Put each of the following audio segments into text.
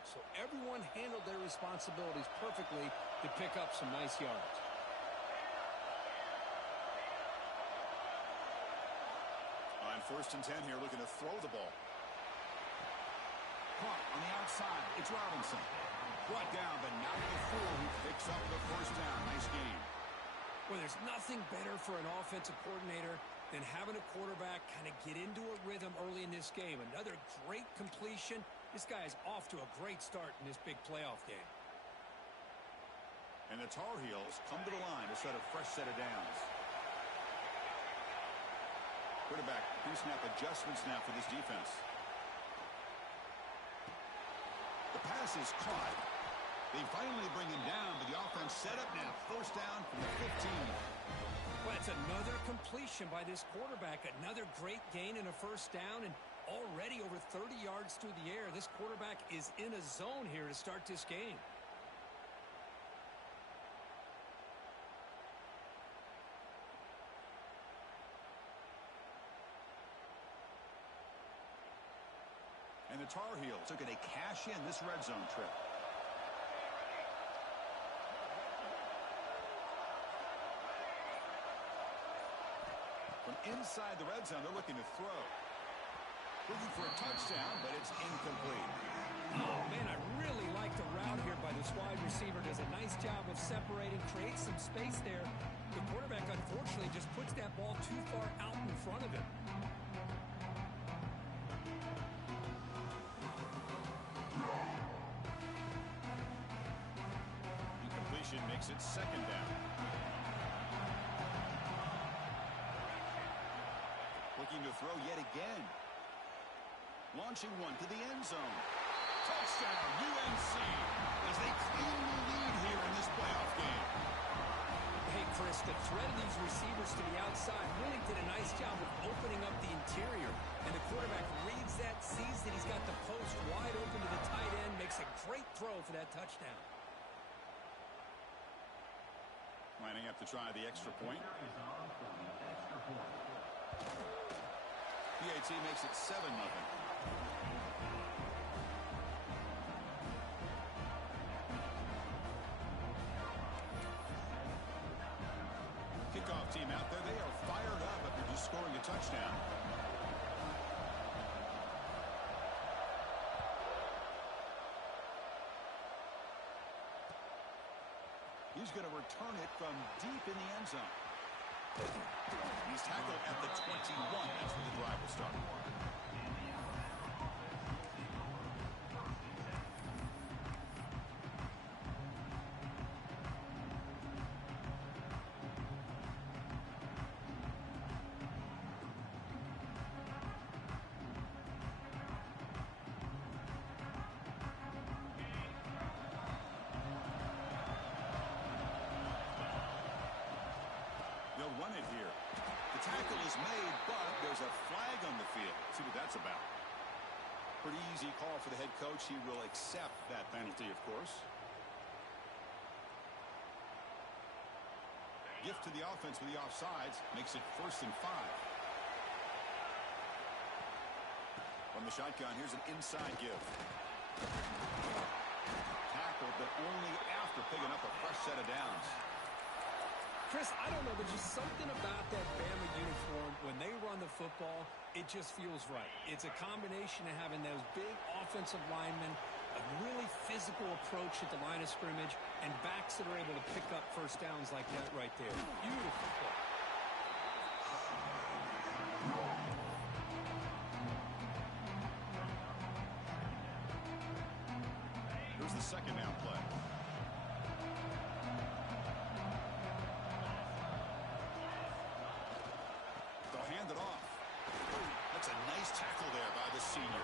field. So everyone handled their responsibilities perfectly to pick up some nice yards. On 1st and 10 here, looking to throw the ball. Caught on the outside. It's Robinson. Brought down, but not before he picks up the first down. Nice game. Well, there's nothing better for an offensive coordinator than having a quarterback kind of get into a rhythm early in this game. Another great completion. This guy is off to a great start in this big playoff game. And the Tar Heels come to the line to set a fresh set of downs. Quarterback pre-snap adjustments now for this defense. The pass is caught. They finally bring him down, but the offense set up now. First down from the 15. Well, it's another completion by this quarterback. Another great gain and a first down, and already over 30 yards through the air. This quarterback is in a zone here to start this game. And the Tar Heels took it a cash in this red zone trip. From inside the red zone, they're looking to throw. Looking for a touchdown, but it's incomplete. Oh, man, I really like the route here by this wide receiver. Does a nice job of separating, creates some space there. The quarterback, unfortunately, just puts that ball too far out in front of him. Incompletion makes it second down. Looking to throw yet again. Launching one to the end zone. Touchdown, UNC, as they claim the lead here in this playoff game. Hey, Chris, the threat of these receivers to the outside really did a nice job of opening up the interior. And the quarterback reads that, sees that he's got the post wide open to the tight end, makes a great throw for that touchdown. Lining up to try the extra point. PAT makes it 7-0. Kickoff team out there. They are fired up after just scoring a touchdown. He's going to return it from deep in the end zone. He's tackled at the 21. That's where the drive will start. They'll run it here. The tackle is made, but there's a flag on the field. Let's see what that's about. Pretty easy call for the head coach. He will accept that penalty, of course. Gift to the offense with the offsides. Makes it 1st and 5. From the shotgun, here's an inside give. Tackled, but only after picking up a fresh set of downs. Chris, I don't know, there's just something about that Bama uniform. When they run the football, it just feels right. It's a combination of having those big offensive linemen, a really physical approach at the line of scrimmage, and backs that are able to pick up first downs like that right there. Beautiful play. Here's the second down play. Hand it off. That's a nice tackle there by the senior.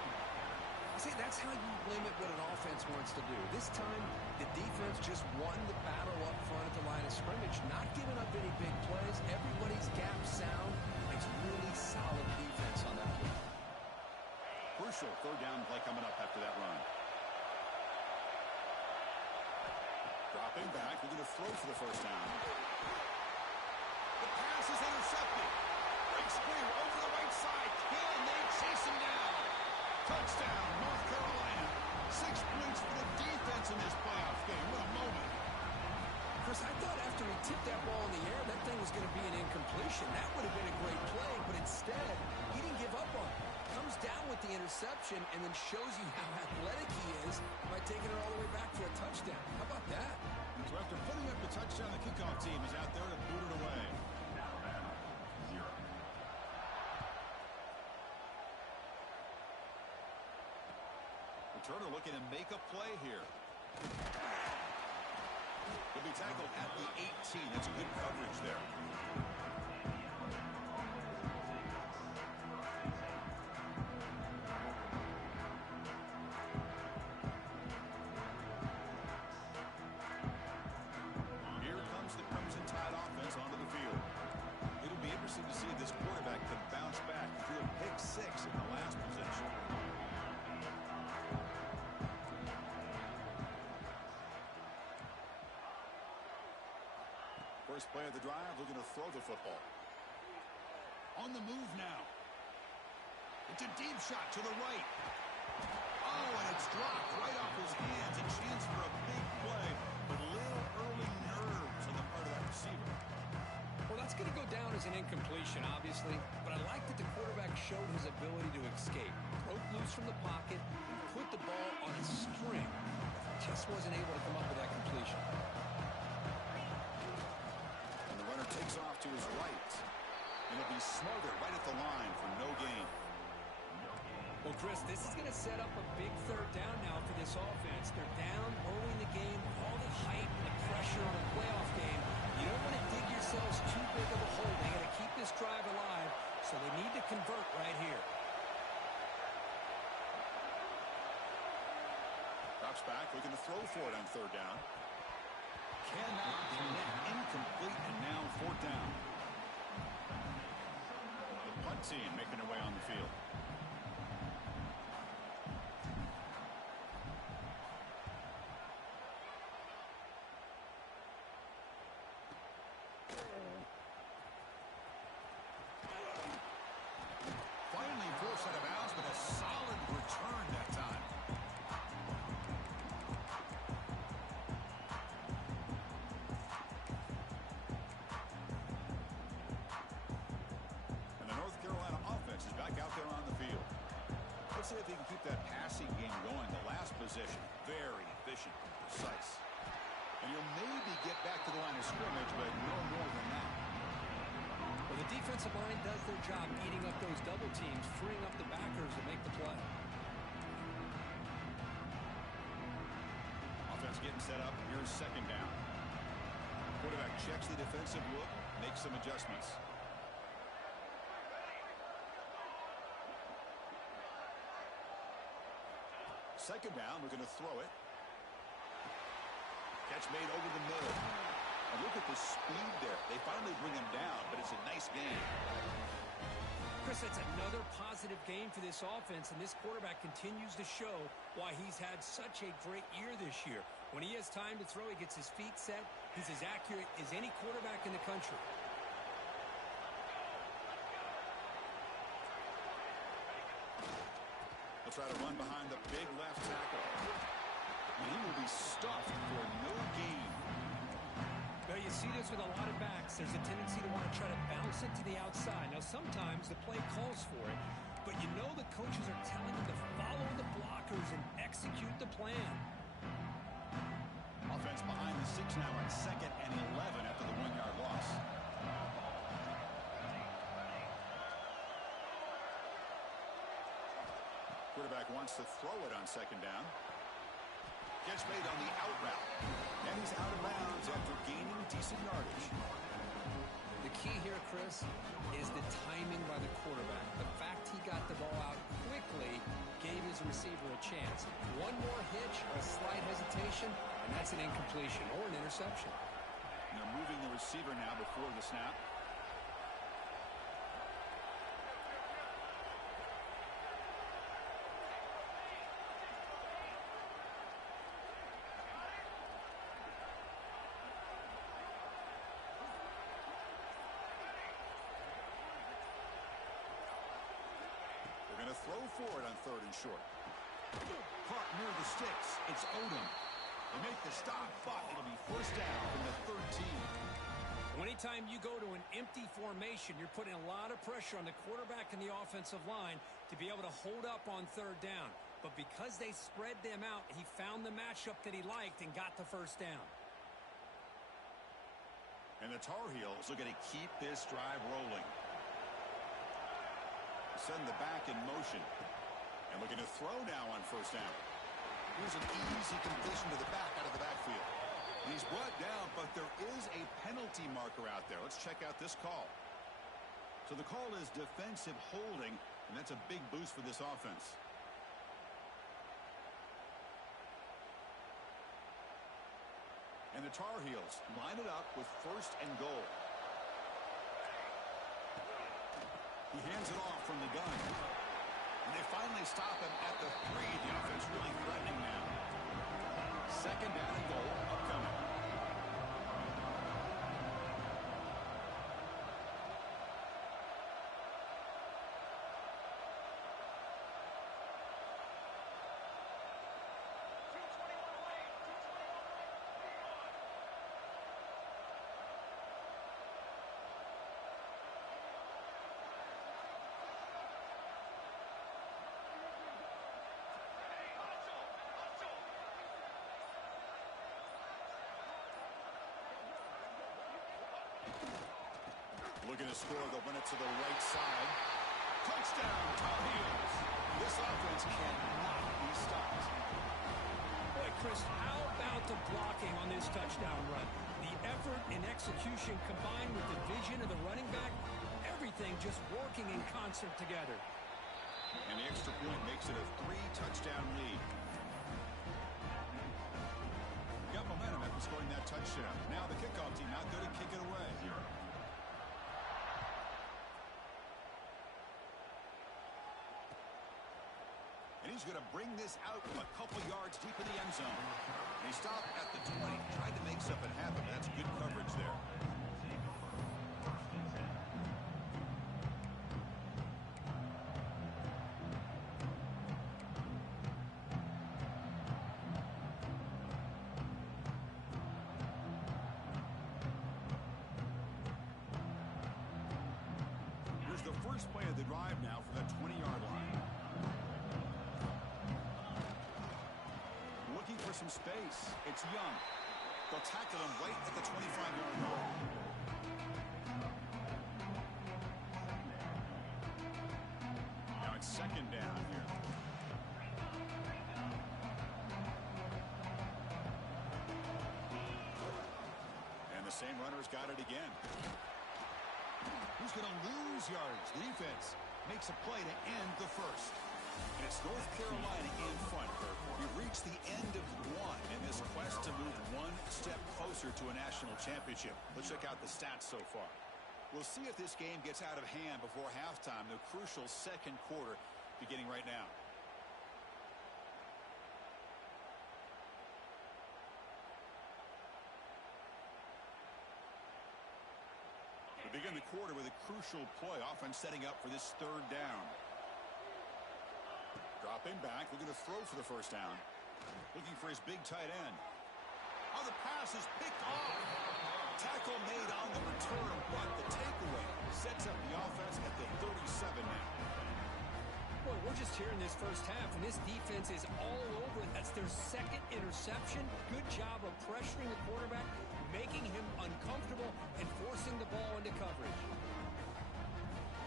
See, that's how you limit what an offense wants to do. This time, the defense just won the battle up front at the line of scrimmage, not giving up any big plays. Everybody's gap sound. Makes really solid defense on that play. Crucial third down play coming up after that run. Dropping back, looking to throw for the first down. The pass is intercepted. Breaks clear over the right side. Can they chase him down? Touchdown, North Carolina. 6 points for completion. That would have been a great play, but instead, he didn't give up on it. Comes down with the interception and then shows you how athletic he is by taking it all the way back for a touchdown. How about that? So after putting up the touchdown, the kickoff team is out there to boot it away. Returner looking to make a play here. He'll be tackled at the 18. That's good coverage there. Here comes the Crimson Tide offense onto the field. It'll be interesting to see if this quarterback can bounce back through a pick 6 in the last possession. First play of the drive, looking to throw the football. On the move now. It's a deep shot to the right. Oh, and it's dropped right off his hands. A chance for a big play, but little early nerves on the part of that receiver. Well, that's going to go down as an incompletion, obviously, but I like that the quarterback showed his ability to escape. Broke loose from the pocket and put the ball on a string. Just wasn't able to come up with that completion. Takes off to his right. And he'll be smothered right at the line for no gain. Well, Chris, this is going to set up a big third down now for this offense. They're down early in the game. All the hype and the pressure on a playoff game. You don't want to dig yourselves too big of a hole. They got to keep this drive alive, so they need to convert right here. Drops back, looking to throw for it on third down. Cannot connect, incomplete, and now fourth down. The punt team making their way on the field. Finally forced out of bounds, but a solid return that time. Let's see if he can keep that passing game going. The last possession, very efficient and precise. And you'll maybe get back to the line of scrimmage, but no more than that. Well, the defensive line does their job eating up those double teams, freeing up the backers to make the play. Offense getting set up. Here's second down. Quarterback checks the defensive look, makes some adjustments. Second down, we're going to throw it. Catch made over the middle. And look at the speed there. They finally bring him down, but it's a nice game. Chris, that's another positive game for this offense, and this quarterback continues to show why he's had such a great year this year. When he has time to throw, he gets his feet set. He's as accurate as any quarterback in the country. They'll try to run behind the big left tackle. And he will be stuffed for no gain. Well, you see this with a lot of backs. There's a tendency to want to try to bounce it to the outside. Now, sometimes the play calls for it, but you know the coaches are telling them to follow the blockers and execute the plan. Offense behind the 6 now on 2nd and 11 after the 1-yard loss. Quarterback wants to throw it on second down. Catch made on the out route. And he's out of bounds after gaining decent yardage. The key here, Chris, is the timing by the quarterback. The fact he got the ball out quickly gave his receiver a chance. One more hitch or a slight hesitation, and that's an incompletion or an interception. And they're moving the receiver now before the snap. Throw for it on 3rd and short. Caught near the sticks. It's Odom. They make the stop, but it'll be first down from the 13. Anytime you go to an empty formation, you're putting a lot of pressure on the quarterback and the offensive line to be able to hold up on third down. But because they spread them out, he found the matchup that he liked and got the first down. And the Tar Heels are going to keep this drive rolling. Send the back in motion. And looking to throw now on first down. Here's an easy completion to the back out of the backfield. And he's brought down, but there is a penalty marker out there. Let's check out this call. So the call is defensive holding, and that's a big boost for this offense. And the Tar Heels line it up with first and goal. He hands it off from the gun. And they finally stop him at the 3. The offense really threatening now. Second down and goal upcoming. Looking to score, they'll win it to the right side. Touchdown, Tar Heels. This offense cannot be stopped. Boy, Chris, how about the blocking on this touchdown run? The effort and execution combined with the vision of the running back, everything just working in concert together. And the extra point makes it a 3-touchdown lead. Got momentum after scoring that touchdown. Now the kickoff team out there to kick it away. And he's going to bring this out from a couple yards deep in the end zone. And he stopped at the 20. Tried to make something happen. That's good coverage there. Here's the first play of the drive now from the 20-yard line. For some space. It's Young. They'll tackle him right at the 25-yard line. Now it's second down here. And the same runner's got it again. Who's going to lose yards? The defense makes a play to end the first. And it's North Carolina in front. We've reached the end of one in this quest to move one step closer to a national championship. Let's check out the stats so far. We'll see if this game gets out of hand before halftime, the crucial second quarter beginning right now. We begin the quarter with a crucial play, offense setting up for this third down. Dropping back, looking to throw for the first down. Looking for his big tight end. Oh, the pass is picked off. Tackle made on the return, but the takeaway sets up the offense at the 37 now. Well, we're just here in this first half, and this defense is all over it. That's their second interception. Good job of pressuring the quarterback, making him uncomfortable, and forcing the ball into coverage.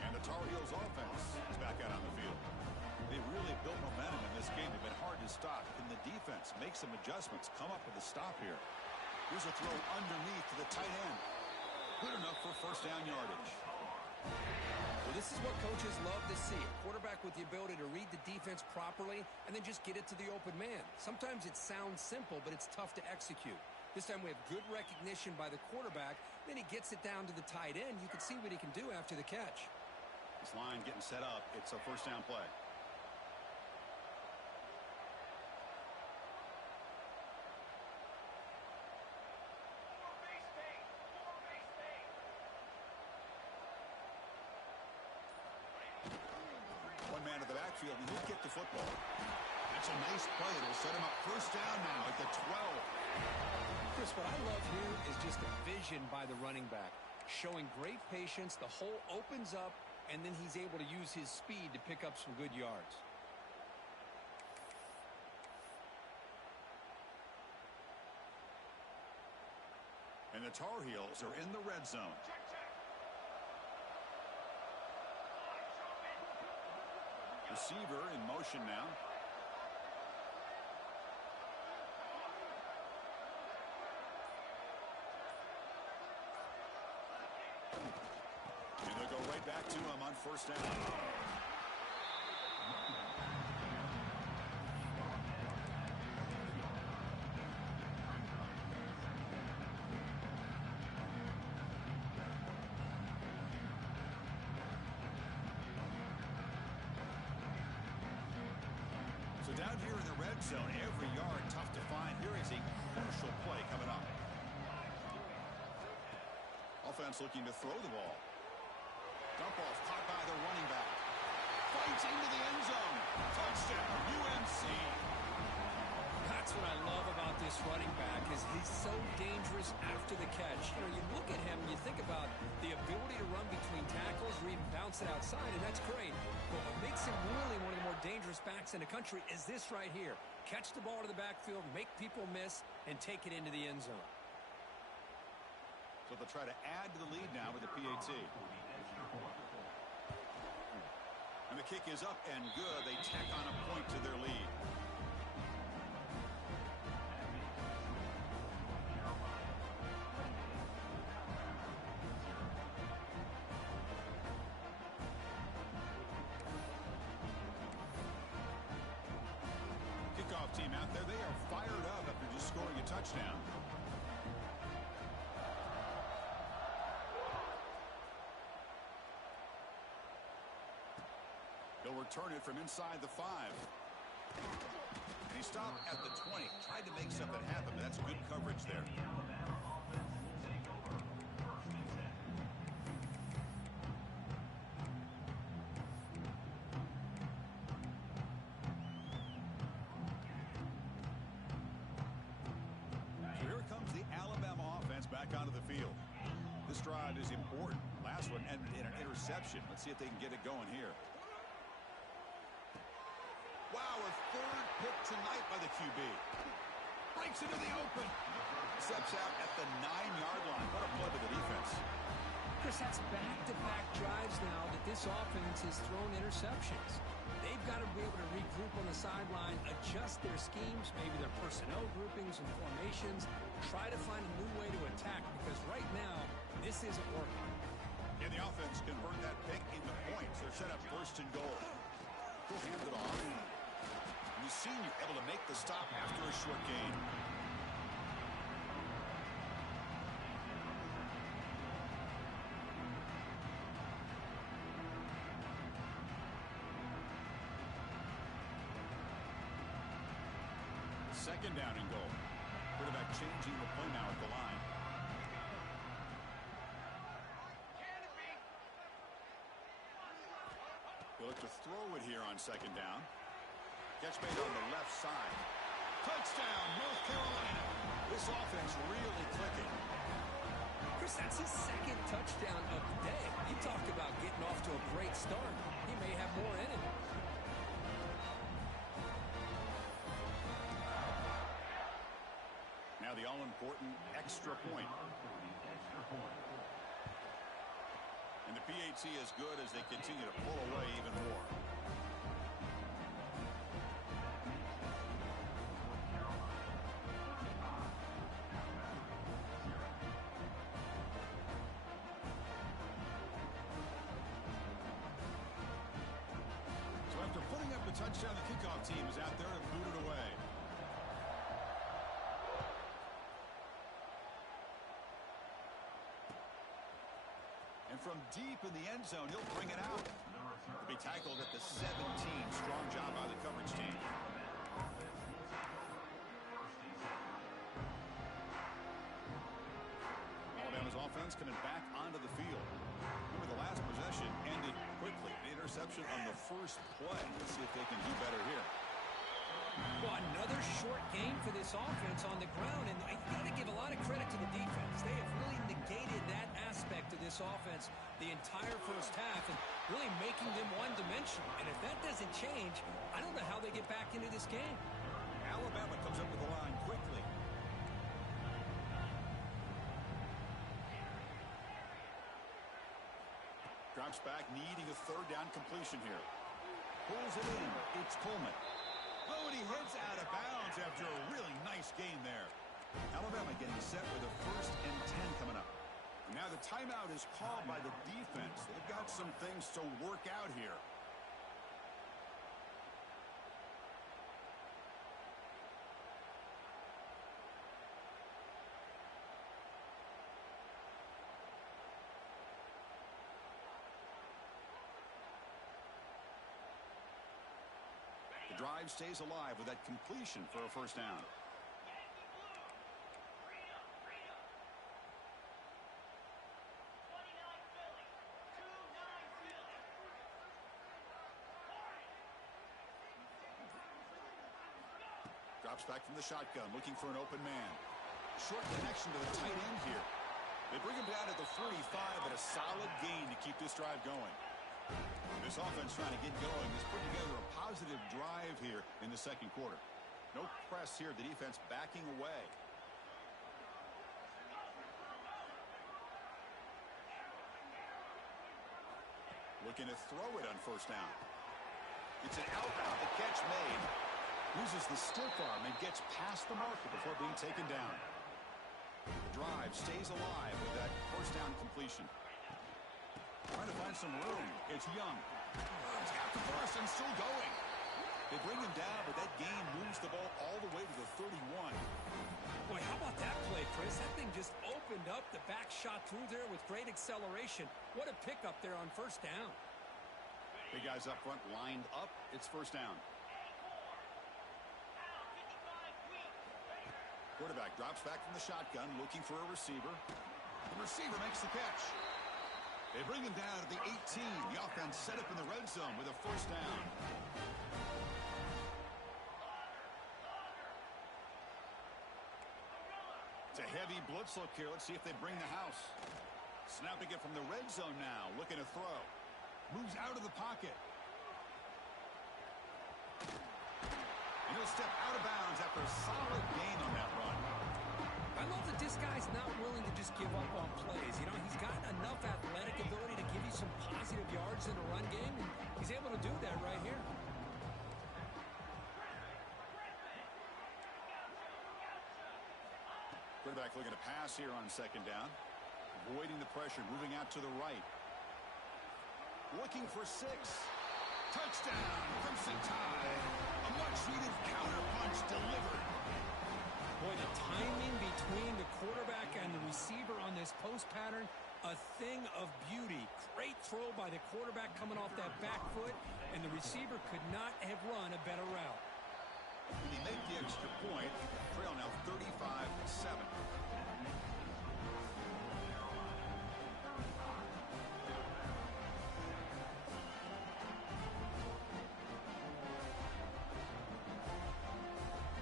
And the Tar Heels offense is back out on the field. They really built momentum in this game. They've been hard to stop. Can the defense make some adjustments? Come up with a stop here. Here's a throw underneath to the tight end. Good enough for first down yardage. Well, this is what coaches love to see. A quarterback with the ability to read the defense properly and then just get it to the open man. Sometimes it sounds simple, but it's tough to execute. This time we have good recognition by the quarterback. Then he gets it down to the tight end. You can see what he can do after the catch. This line getting set up. It's a first down play. Man to the backfield, and he'll get the football. That's a nice play. It'll set him up first down now at the 12. Chris, what I love here is just the vision by the running back. Showing great patience, the hole opens up, and then he's able to use his speed to pick up some good yards. And the Tar Heels are in the red zone. Receiver in motion now. And they'll go right back to him on first down. So down here in the red zone, every yard tough to find. Here is a crucial play coming up. Offense looking to throw the ball. Dump off caught by the running back. Fights into the end zone. Touchdown, UNC. That's what I love about this running back is he's so dangerous after the catch. You know, you look at him and you think about the ability to run between tackles or even bounce it outside, and that's great. But what makes him really one of the more dangerous backs in the country is this right here. Catch the ball to the backfield, make people miss, and take it into the end zone. So they'll try to add to the lead now with the PAT. And the kick is up and good. They tack on a point to their lead. Kickoff team out there. They are fired up after just scoring a touchdown. He'll return it from inside the 5. And he stopped at the 20. Tried to make something happen, but that's good coverage there. So here comes the Alabama offense back onto the field. This drive is important. Last one ended in an interception. Let's see if they can get it going here. Wow, a third pick tonight by the QB. Breaks into the open. Steps out at the 9-yard line. What a play to the defense. Chris, that's back-to-back drives now that this offense has thrown interceptions. They've got to be able to regroup on the sideline, adjust their schemes, maybe their personnel groupings and formations, try to find a new way to attack because right now, this isn't working. And the offense convert that pick into points. They're set up first and goal. He'll hand it off. And the senior able to make the stop after a short gain. Second down and goal. Quarterback changing the play now at the line. He'll look to throw it here on second down. Catch made on the left side. Touchdown, North Carolina. This offense really clicking. Chris, that's his second touchdown of the day. You talk about getting off to a great start. He may have more in it. Now the all-important extra point. And the PAT is good as they continue to pull away even more. So after putting up the touchdown, the kickoff team is out there to boot it away. And from deep in the end zone, he'll bring it out. He'll be tackled at the 17. Strong job by the coverage team. Alabama's offense coming back onto the field. Remember, the last possession ended quickly. The interception on the first play. Let's see if they can do better here. Well, another short game for this offense on the ground, and you got to give a lot of credit to the defense. They have really negated that aspect of this offense the entire first half and really making them one-dimensional. And if that doesn't change, I don't know how they get back into this game. Alabama comes up with the line quickly. Drops back, needing a third down completion here. Pulls it in. It's Coleman. Oh, and he heads out of bounds after a really nice gain there. Alabama getting set with a 1st and 10 coming up. And now the timeout is called by the defense. They've got some things to work out here. The drive stays alive with that completion for a 1st down. Drops back from the shotgun, looking for an open man. Short connection to the tight end here. They bring him down at the 45, but a solid gain to keep this drive going. This offense trying to get going has put together a positive drive here in the 2nd quarter. No press here, the defense backing away. Looking to throw it on 1st down. It's an out route, the catch made. Uses the stiff arm and gets past the marker before being taken down. The drive stays alive with that 1st down completion. Trying to find some room. It's Young. He's got the burst and still going. They bring him down, but that gain moves the ball all the way to the 31. Boy, how about that play, Chris? That thing just opened up. The back shot through there with great acceleration. What a pickup there on 1st down. Big guys up front lined up. It's 1st down. Quarterback drops back from the shotgun, looking for a receiver. The receiver makes the catch. They bring him down to the 18. The offense set up in the red zone with a 1st down. It's a heavy blitz look here. Let's see if they bring the house. Snapping it from the red zone now, looking to throw. Moves out of the pocket. And he'll step out of bounds after a solid gain on that run. I love that this guy's not willing to just give up on plays. You know, he's got enough athletic ability to give you some positive yards in the run game, and he's able to do that right here. Quarterback looking to pass here on 2nd down. Avoiding the pressure, moving out to the right. Looking for 6. Touchdown, Crimson Tide. A much-needed counterpunch delivered. Boy, the timing between the quarterback and the receiver on this post pattern, a thing of beauty. Great throw by the quarterback coming off that back foot, and the receiver could not have run a better route. When he make the extra point, trail now 35-7.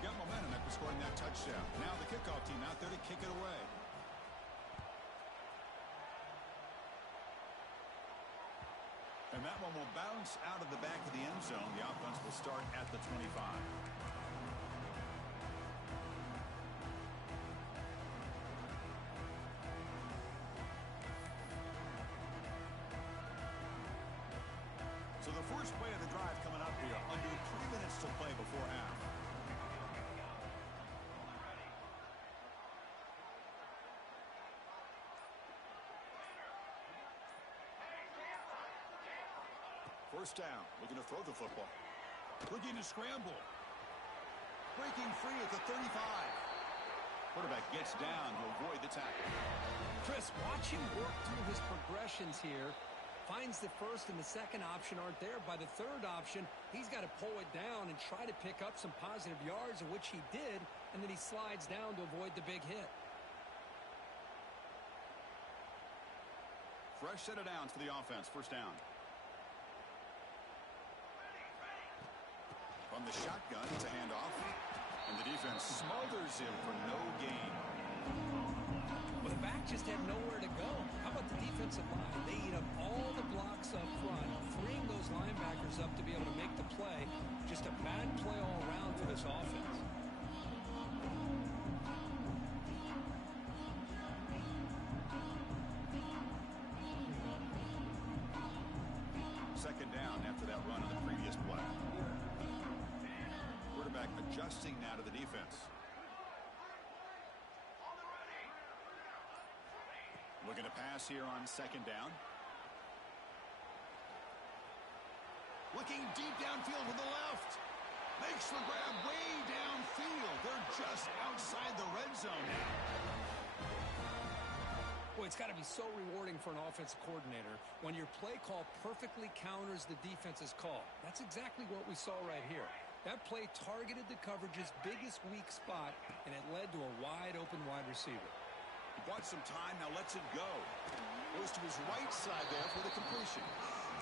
Got momentum after scoring that touchdown. Now the kickoff team out there to kick it away. And that one will bounce out of the back of the end zone. The offense will start at the 25. So the first play of the drive coming up here. Under 3 minutes to play before half. First down, looking to throw the football. Looking to scramble. Breaking free at the 35. Quarterback gets down to avoid the tackle. Chris, watch him work through his progressions here. Finds the 1st and the 2nd option aren't there. By the 3rd option, he's got to pull it down and try to pick up some positive yards, of which he did, and then he slides down to avoid the big hit. Fresh set of downs for the offense. First down. From the shotgun, it's a handoff. And the defense smothers him for no gain. Well, the back just had nowhere to go. How about the defensive line? They eat up all the blocks up front, freeing those linebackers up to be able to make the play. Just a bad play all around for this offense. Second down after that run on the previous play. Quarterback adjusting now to the defense. Looking to pass here on second down. Looking deep downfield to the left. Makes the grab way downfield. They're just outside the red zone now. Boy, it's got to be so rewarding for an offensive coordinator when your play call perfectly counters the defense's call. That's exactly what we saw right here. That play targeted the coverage's biggest weak spot, and it led to a wide-open wide receiver. He bought some time, now lets it go. Goes to his right side there for the completion.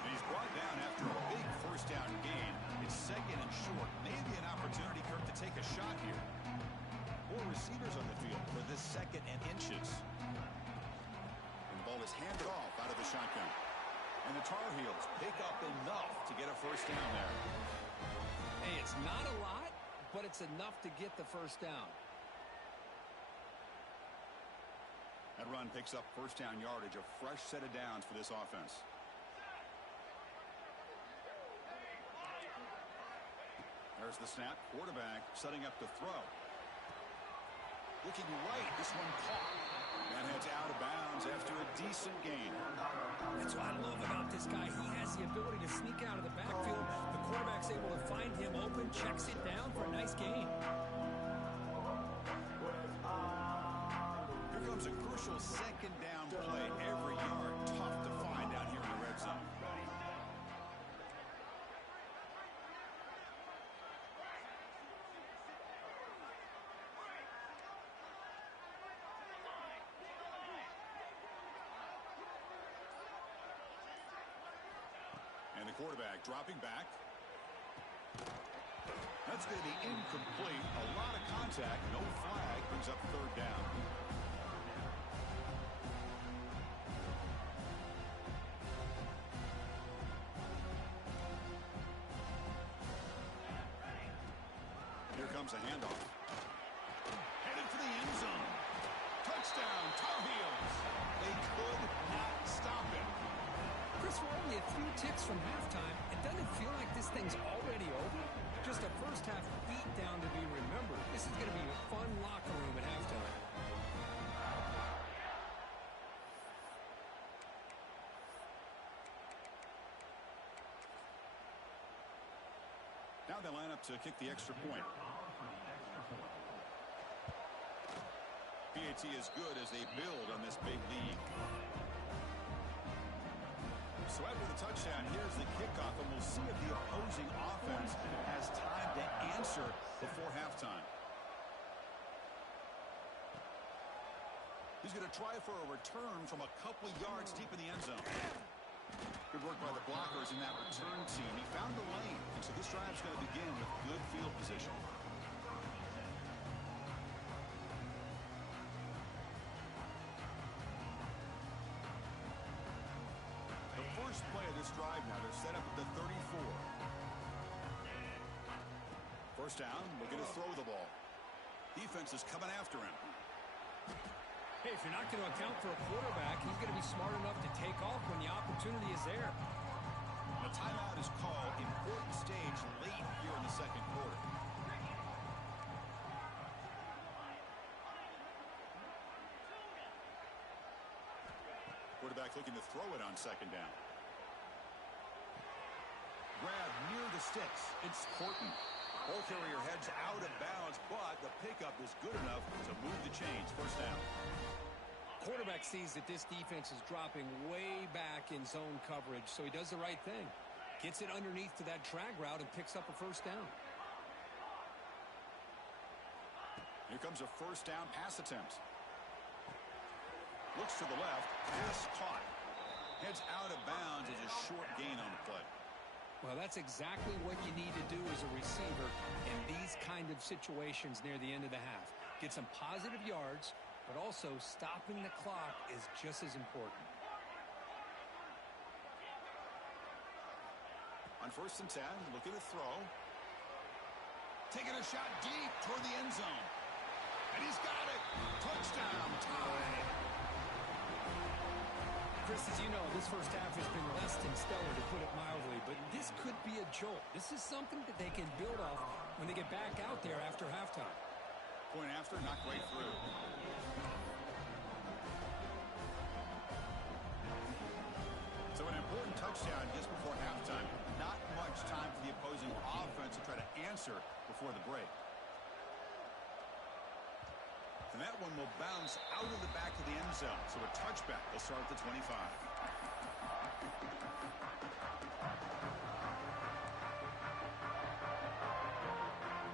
And he's brought down after a big first down gain. It's second and short. Maybe an opportunity, Kirk, to take a shot here. 4 receivers on the field for this second and inches. And the ball is handed off out of the shotgun. And the Tar Heels pick up enough to get a first down there. Hey, it's not a lot, but it's enough to get the first down. That run picks up first down yardage, a fresh set of downs for this offense. There's the snap. Quarterback setting up to throw. Looking right. This one caught. That heads out of bounds after a decent gain. That's what I love about this guy. He has the ability to sneak out of the backfield. The quarterback's able to find him open, checks it down for a nice gain. Here comes a crucial second down play. Every yard tough to find out here in the red zone. And the quarterback dropping back. That's going to be incomplete. A lot of contact. No flag. Brings up third down. Here comes a handoff. Headed for the end zone. Touchdown, Tar Heels. They could not stop it. Chris, we're only a few ticks from halftime. It doesn't feel like this thing's already over. Just a first-half beatdown to be remembered. This is going to be a fun locker room at halftime. Now they line up to kick the extra point. PAT is good as they build on this big lead. So after the touchdown, here's the kickoff, and we'll see if the opposing offense has time to answer before halftime. He's going to try for a return from a couple of yards deep in the end zone. Good work by the blockers in that return team. He found the lane, and so this drive's going to begin with good field position. The first play of this drive now, they're set up at the 34. First down, looking to throw the ball. Defense is coming after him. Hey, if you're not going to account for a quarterback, he's going to be smart enough to take off when the opportunity is there. The timeout is called. Important stage late here in the second quarter. Quarterback looking to throw it on second down. Grab near the sticks. It's Horton. Ball carrier heads out of bounds, but the pickup is good enough to move the chains. First down. Quarterback sees that this defense is dropping way back in zone coverage, so he does the right thing. Gets it underneath to that drag route and picks up a first down. Here comes a first down pass attempt. Looks to the left. Pass caught. Heads out of bounds as a short gain on the play. Well, that's exactly what you need to do as a receiver in these kind of situations near the end of the half. Get some positive yards, but also stopping the clock is just as important. On 1st and 10, looking to throw. Taking a shot deep toward the end zone. And he's got it. Touchdown, tie. Chris, as you know, this first half has been less than stellar, to put it mildly, but this could be a jolt. This is something that they can build off when they get back out there after halftime. Point after, not quite through. So an important touchdown just before halftime. Not much time for the opposing offense to try to answer before the break. And that one will bounce out of the back of the end zone. So a touchback will start at the 25.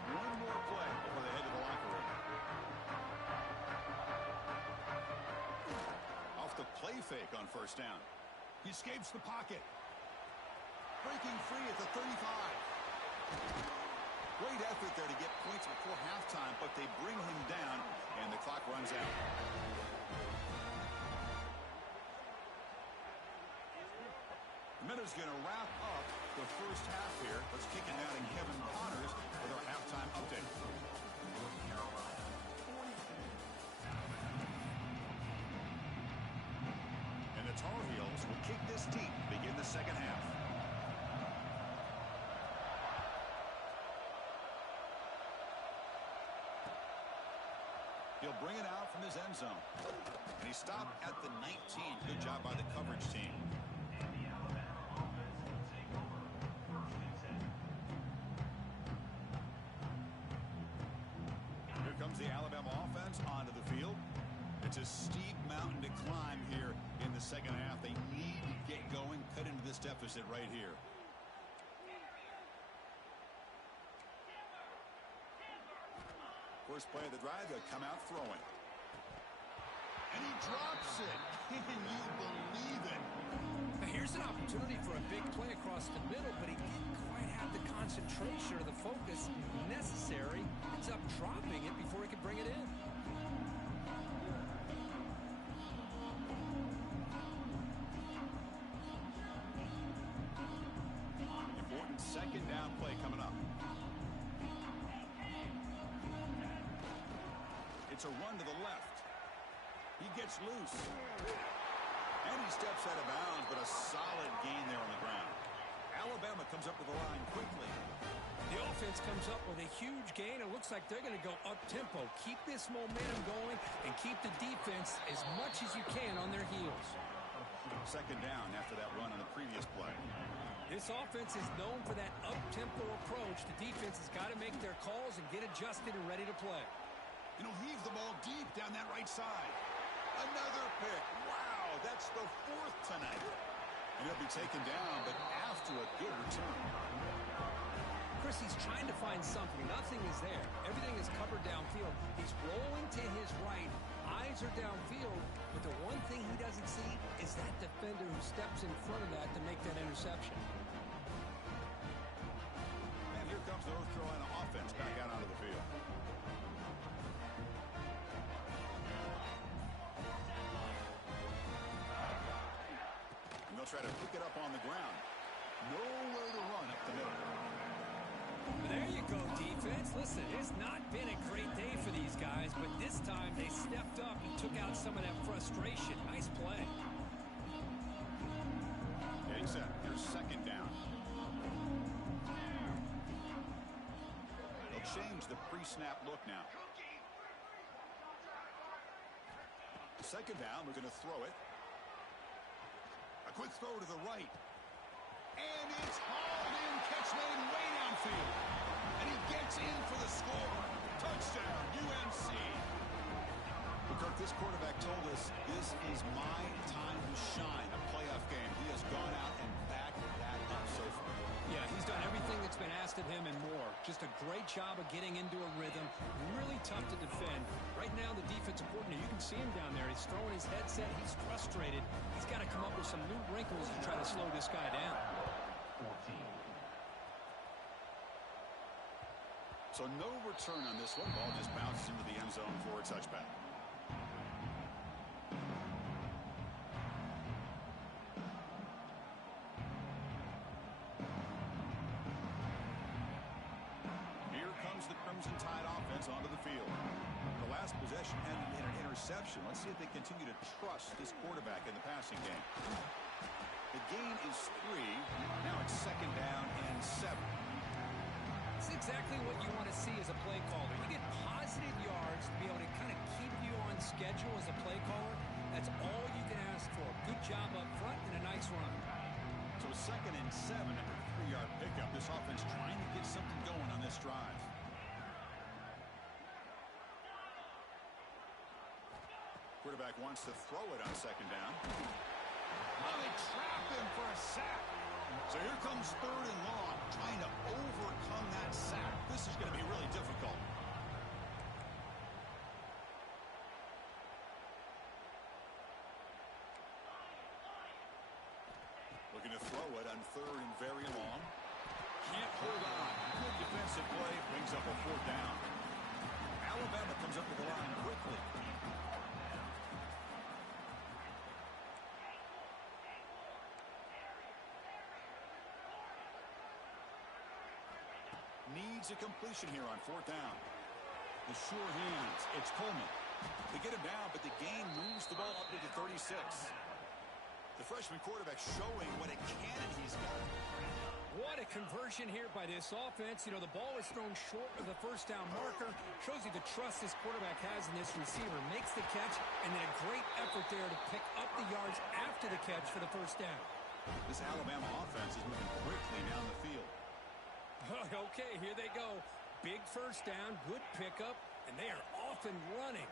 One more play before they head to the locker room. Off the play fake on 1st down. He escapes the pocket. Breaking free at the 35. Great effort there to get points before halftime, but they bring him down, and the clock runs out. The Minnows going to wrap up the first half here. Let's kick it down to Kevin Connors with our halftime update. And the Tar Heels will kick this deep to begin the second half. He'll bring it out from his end zone. And he stopped at the 19. Good job by the coverage team. Here comes the Alabama offense onto the field. It's a steep mountain to climb here in the second half. They need to get going, cut into this deficit right here. First play of the drive, they'll come out throwing. And he drops it. Can you believe it? Now here's an opportunity for a big play across the middle, but he didn't quite have the concentration or the focus necessary. Ends up dropping it before he could bring it in. Important second down play coming up. It's a run to the left. He gets loose. And he steps out of bounds, but a solid gain there on the ground. Alabama comes up with the line quickly. The offense comes up with a huge gain. It looks like they're going to go up-tempo. Keep this momentum going and keep the defense as much as you can on their heels. Second down after that run on the previous play. This offense is known for that up-tempo approach. The defense has got to make their calls and get adjusted and ready to play. And he'll heave the ball deep down that right side. Another pick. Wow, that's the 4th tonight. And he'll be taken down, but after a good return. Chris, he's trying to find something. Nothing is there. Everything is covered downfield. He's rolling to his right. Eyes are downfield. But the one thing he doesn't see is that defender who steps in front of that to make that interception. And here comes the North Carolina offense back out onto the field. They'll try to pick it up on the ground. Nowhere to run up the middle. There you go, defense. Listen, it's not been a great day for these guys, but this time they stepped up and took out some of that frustration. Nice play. Getting set. Here's second down. They'll change the pre-snap look now. Second down, we're going to throw it. A quick throw to the right. And it's hauled in, catch made way downfield. And he gets in for the score. Touchdown, UNC. Well, Kirk, this quarterback told us this is my time to shine, a playoff game. He has gone out and backed that up so far. Yeah, he's done everything that's been asked of him and more. Just a great job of getting into a rhythm. Really tough to defend. Right now, the defensive coordinator, you can see him down there. He's throwing his headset. He's frustrated. He's got to come up with some new wrinkles to try to slow this guy down. So no return on this one. Ball just bounces into the end zone for a touchback. Here comes the Crimson Tide offense onto the field. The last possession ended in an interception. Let's see if they continue to trust this quarterback in the passing game. The gain is 3. Now it's 2nd down and 7. It's exactly what you want to see as a play caller. You get positive yards to be able to kind of keep you on schedule as a play caller. That's all you can ask for. Good job up front and a nice run. So a 2nd and 7 after a 3-yard pickup. This offense trying to get something going on this drive. Quarterback wants to throw it on 2nd down. Oh, they trap him for a sack. So here comes 3rd and long, trying to overcome that sack. This is going to be really difficult. Looking to throw it on 3rd and very long. Can't hold on. Good defensive play, brings up a 4th down. Alabama comes up to the line quickly. Needs a completion here on 4th down. The sure hands. It's Coleman. They get him down, but the gain moves the ball up to the 36. The freshman quarterback showing what a cannon he's got. What a conversion here by this offense. You know, the ball is thrown short of the 1st down marker. Shows you the trust this quarterback has in this receiver. Makes the catch, and then a great effort there to pick up the yards after the catch for the 1st down. This Alabama offense is moving quickly down the field. Okay, here they go. Big 1st down, good pickup, and they are off and running.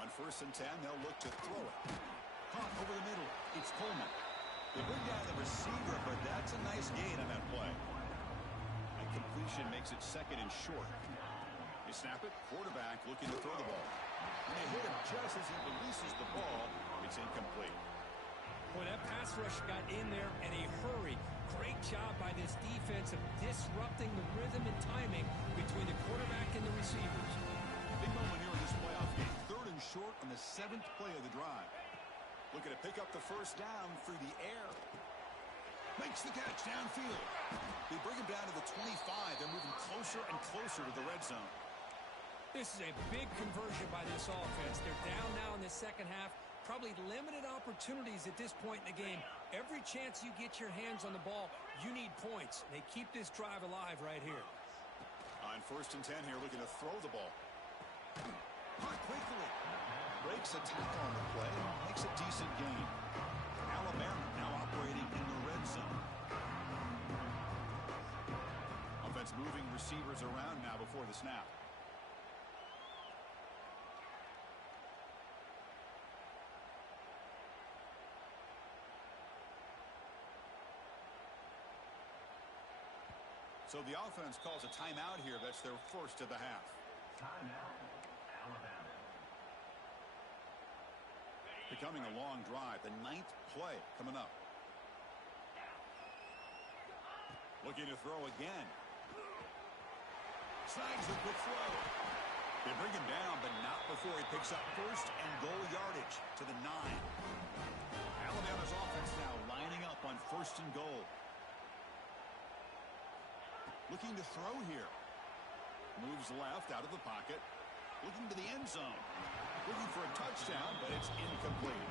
On 1st and 10, they'll look to throw it. Caught over the middle. It's Coleman. They bring down the receiver, but that's a nice gain on that play. And completion makes it 2nd and short. They snap it. Quarterback looking to throw the ball. And they hit him just as he releases the ball. It's incomplete. Boy, that pass rush got in there in a hurry. Great job by this defense of disrupting the rhythm and timing between the quarterback and the receivers. Big moment here in this playoff game. 3rd and short on the 7th play of the drive. Looking to pick up the 1st down through the air. Makes the catch downfield. They bring him down to the 25. They're moving closer and closer to the red zone. This is a big conversion by this offense. They're down now in the 2nd half. Probably limited opportunities at this point in the game. Every chance you get your hands on the ball, you need points. They keep this drive alive right here. On 1st and 10 here, looking to throw the ball. Caught quickly. Breaks a tackle on the play. Makes a decent gain. Alabama now operating in the red zone. Offense moving receivers around now before the snap. So the offense calls a timeout here. That's their 1st of the half. Timeout, Alabama. Becoming a long drive. The 9th play coming up. Looking to throw again. Snags the quick throw. They bring him down, but not before he picks up 1st and goal yardage to the 9. Alabama's offense now lining up on 1st and goal. Looking to throw here. Moves left out of the pocket. Looking to the end zone. Looking for a touchdown, but it's incomplete.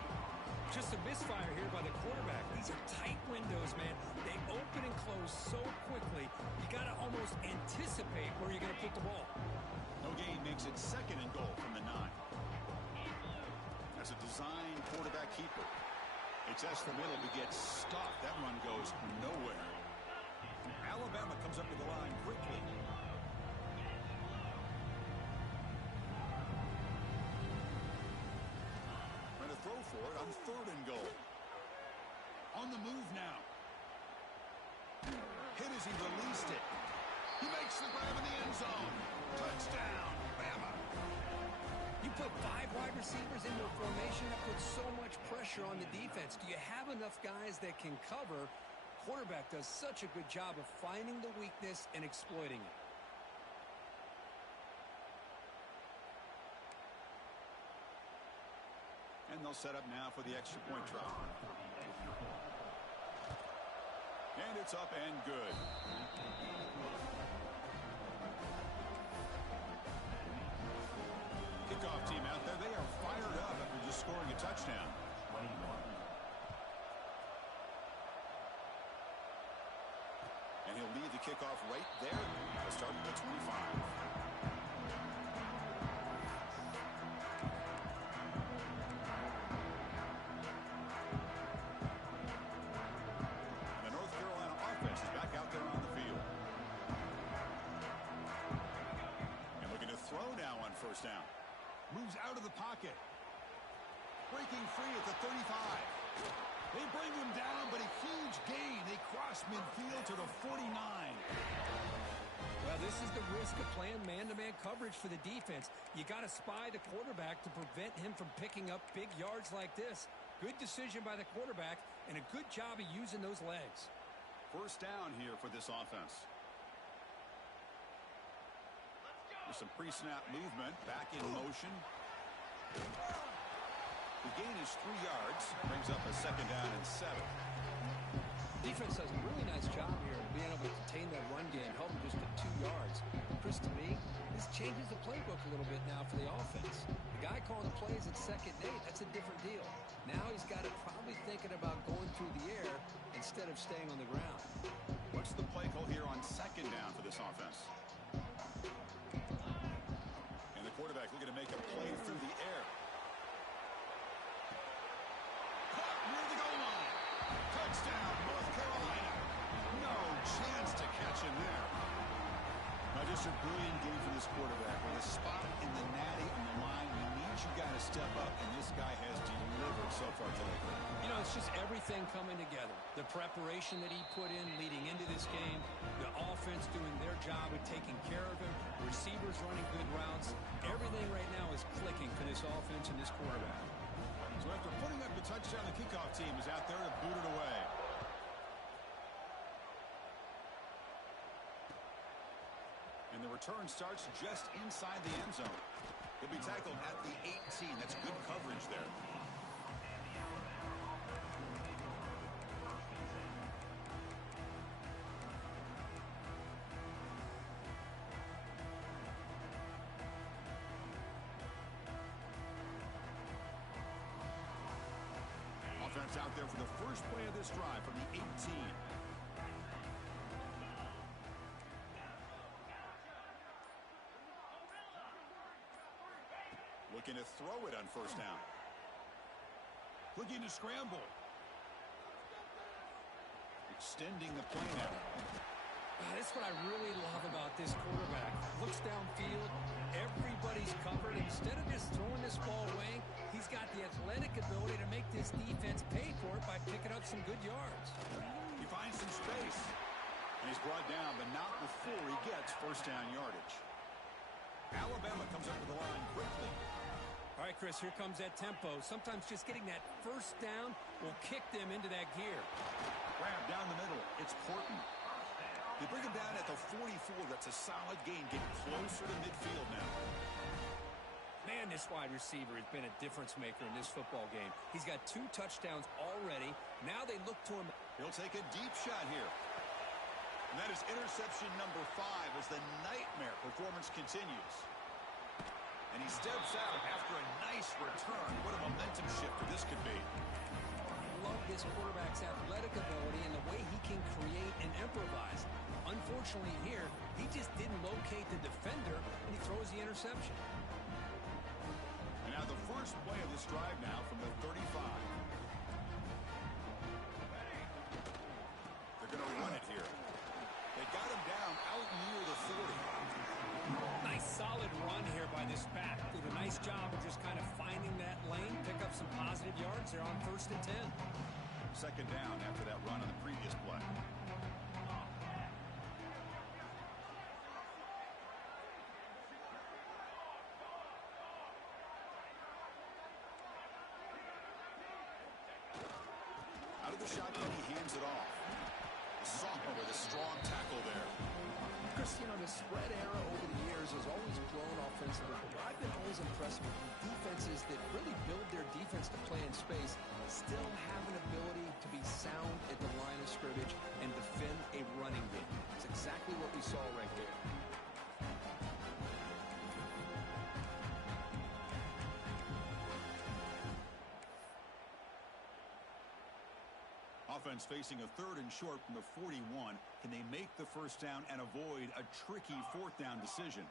Just a misfire here by the quarterback. These are tight windows, man. They open and close so quickly. You got to almost anticipate where you're going to put the ball. No gain makes it 2nd and goal from the 9. That's a design quarterback keeper. It's S the middle to get stopped. That run goes nowhere. Alabama comes up to the line quickly. Trying to throw for it on 3rd and goal. On the move now. Hit as he released it. He makes the grab in the end zone. Touchdown, Bama. You put 5 wide receivers into a formation, that puts so much pressure on the defense. Do you have enough guys that can cover? Quarterback does such a good job of finding the weakness and exploiting it. they'll set up now for the extra point try. And it's up and good. Kickoff team out there, they are fired up after just scoring a touchdown. 21. And he'll lead the kickoff right there to start at the 25. First down. Moves out of the pocket. Breaking free at the 35. They bring him down, but a huge gain. They cross midfield to the 49. Well, this is the risk of playing man-to-man coverage for the defense. You got to spy the quarterback to prevent him from picking up big yards like this. Good decision by the quarterback, and a good job of using those legs. First down here for this offense. There's some pre-snap movement, back in motion. The gain is 3 yards, brings up a second down and 7. Defense does a really nice job here of being able to contain that run game, help him just to 2 yards. Chris, to me, this changes the playbook a little bit now for the offense. The guy calling the plays at 2nd and 8, that's a different deal. Now he's got it probably thinking about going through the air instead of staying on the ground. What's the play call here on 2nd down for this offense? Quarterback looking to make a play through the air. Caught near the goal line. Touchdown, North Carolina. No chance to catch him there. Now just a brilliant game for this quarterback. With a spot in the natty on the line, he needs you guys to step up, and this guy has delivered so far today. You know, it's just everything coming together. The preparation that he put in leading into this game, the offense doing their job of taking care of him, receivers running good routes. Everything right now is clicking for this offense and this quarterback. So after putting up the touchdown, the kickoff team is out there to boot it away. And the return starts just inside the end zone. He'll be tackled at the 18. That's good coverage there. Offense out there for the first play of this drive from the 18. Looking to throw it on first down. Looking to scramble. Extending the play now. That's what I really love about this quarterback. Looks downfield. Everybody's covered. Instead of just throwing this ball away, he's got the athletic ability to make this defense pay for it by picking up some good yards. He finds some space. And he's brought down, but not before he gets first down yardage. Alabama comes up to the line quickly. All right, Chris, here comes that tempo. Sometimes just getting that first down will kick them into that gear. Grab down the middle. It's Porton. They bring him down at the 44. That's a solid gain. Getting closer to midfield now. Man, this wide receiver has been a difference maker in this football game. He's got 2 touchdowns already. Now they look to him. He'll take a deep shot here. And that is interception number 5 as the nightmare performance continues. And he steps out after a nice return. What a momentum shifter this could be. I love this quarterback's athletic ability and the way he can create and improvise. Unfortunately here, he just didn't locate the defender, and he throws the interception. And now the first play of this drive now from the 35. They're going to run it here. They got him down out near the 40. Nice solid run here by this back. Did a nice job of just kind of finding that lane, pick up some positive yards. They're on 1st and 10. Second down after that run on the previous play. Out of the shotgun, he hands it off. The sophomore with a strong tackle there. Chris, you know, the spread era over the years has always grown offensively, but I've been always impressed with the defenses that really build their their defense to play in space, still have an ability to be sound at the line of scrimmage and defend a running game. It's exactly what we saw right there. Offense facing a 3rd and short from the 41. Can they make the first down and avoid a tricky 4th down decision?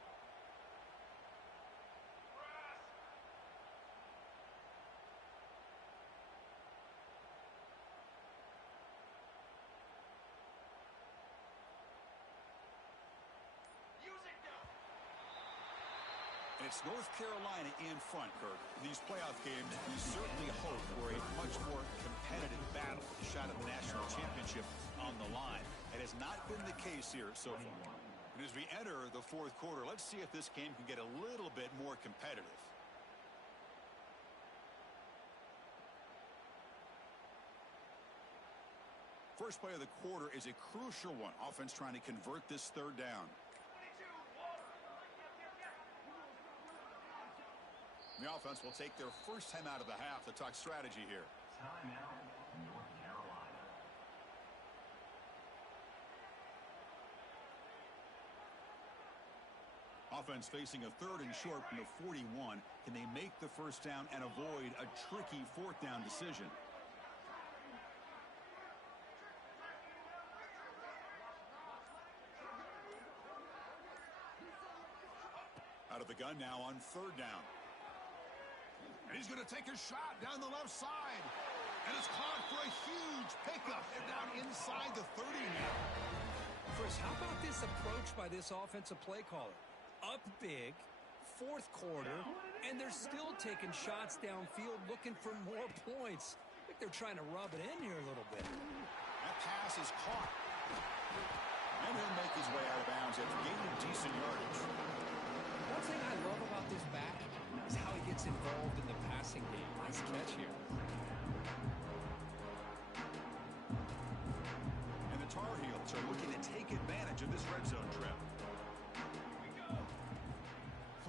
It's North Carolina in front, Kirk. These playoff games, we certainly hope for a much more competitive battle. A shot at the national championship on the line. It has not been the case here so far. And as we enter the 4th quarter, let's see if this game can get a little bit more competitive. First play of the quarter is a crucial one. Offense trying to convert this 3rd down. The offense will take their first time out of the half to talk strategy here. Timeout, North Carolina. Offense facing a 3rd and short from the 41. Can they make the first down and avoid a tricky 4th down decision? Out of the gun now on 3rd down. And he's going to take a shot down the left side. And it's caught for a huge pickup. And down inside the 30 now. Chris, how about this approach by this offensive play caller? Up big, 4th quarter, and they're still taking shots downfield looking for more points. I think they're trying to rub it in here a little bit. That pass is caught. And he'll make his way out of bounds after gaining decent yardage. One thing I love about this back is how he gets involved in the passing game. Nice catch here. And the Tar Heels are looking to take advantage of this red zone trip.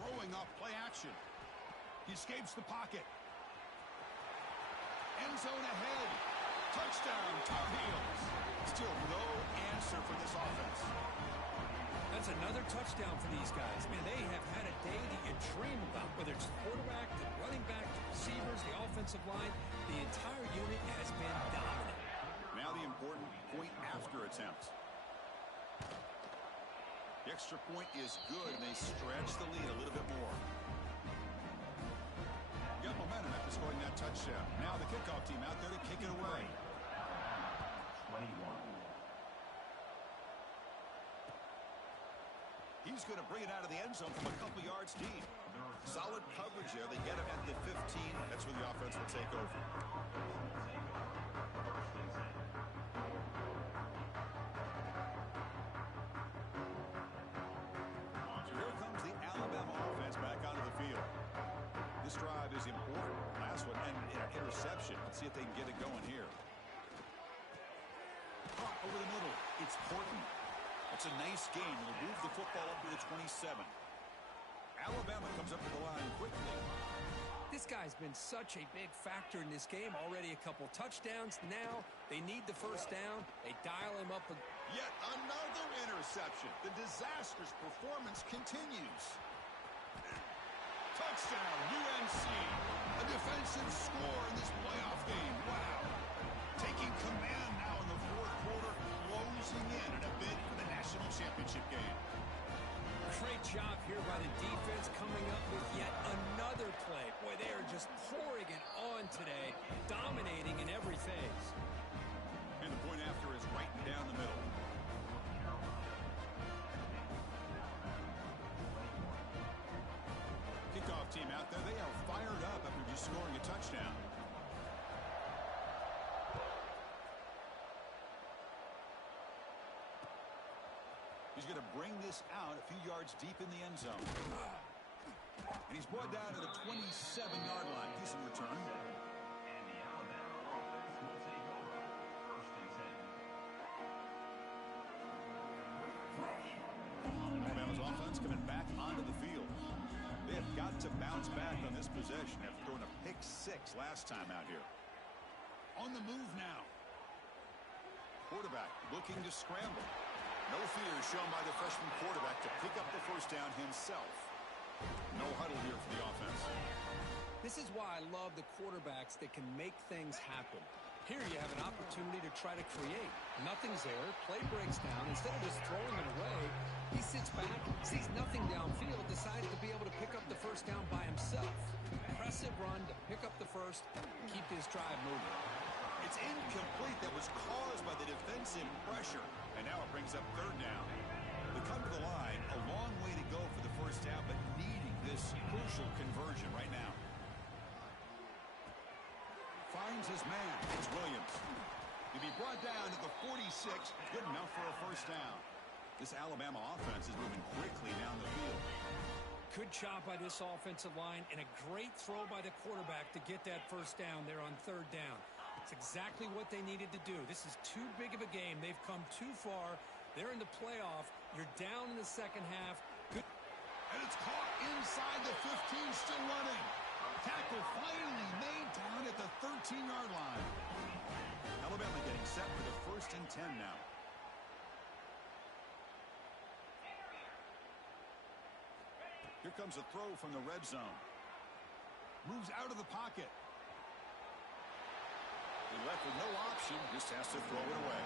Throwing off play action. He escapes the pocket. End zone ahead. Touchdown, Tar Heels. Still no answer for this offense. That's another touchdown for these guys. Man, they have had a day that you dream about, whether it's quarterback, the running back, the receivers, the offensive line. The entire unit has been dominant. Now the important point after attempt. The extra point is good, and they stretch the lead a little bit more. Got momentum after scoring that touchdown. Now the kickoff team out there to kick it away. 21. He's going to bring it out of the end zone from a couple yards deep. Solid coverage there. They get him at the 15. That's where the offense will take over. So here comes the Alabama offense back onto the field. This drive is important. Last one ended in an interception. Let's see if they can get it going here. Caught over the middle. It's Horton. It's a nice game. We'll move the football up to the 27. Alabama comes up to the line quickly. This guy's been such a big factor in this game. Already a couple touchdowns. Now they need the first down. They dial him up. Yet another interception. The disastrous performance continues. Touchdown, UNC. A defensive score in this playoff game. Wow. Taking command now in the 4th quarter, closing in a bid for the national championship game. Great job here by the defense coming up with yet another play. Boy, they are just pouring it on today, dominating in every phase. And the point after is right down the middle. Kickoff team out there, they are fired up after just scoring a touchdown. He's going to bring this out a few yards deep in the end zone. And he's brought down to the 27-yard line. Decent return. And the Alabama offense will take over. 1st and 10. Alabama's offense coming back onto the field. They have got to bounce back on this possession after throwing a pick 6 last time out here. On the move now. Quarterback looking to scramble. No fear shown by the freshman quarterback to pick up the first down himself. No huddle here for the offense. This is why I love the quarterbacks that can make things happen. Here you have an opportunity to try to create. Nothing's there. Play breaks down. Instead of just throwing it away, he sits back, sees nothing downfield, decides to be able to pick up the first down by himself. Impressive run to pick up the first, keep this drive moving. It's incomplete. That was caused by the defensive pressure. And now it brings up third down. They come to the line, a long way to go for the first down, but needing this crucial conversion right now. Finds his man. It's Williams. He'll be brought down at the 46. Good enough for a first down. This Alabama offense is moving quickly down the field. Good job by this offensive line and a great throw by the quarterback to get that first down there on third down. It's exactly what they needed to do. This is too big of a game. They've come too far. They're in the playoff. You're down in the second half. Good. And it's caught inside the 15, still running. Tackle finally made down at the 13-yard line. Alabama getting set for the 1st and 10 now. Here comes a throw from the red zone. Moves out of the pocket. He left with no option, just has to throw it away.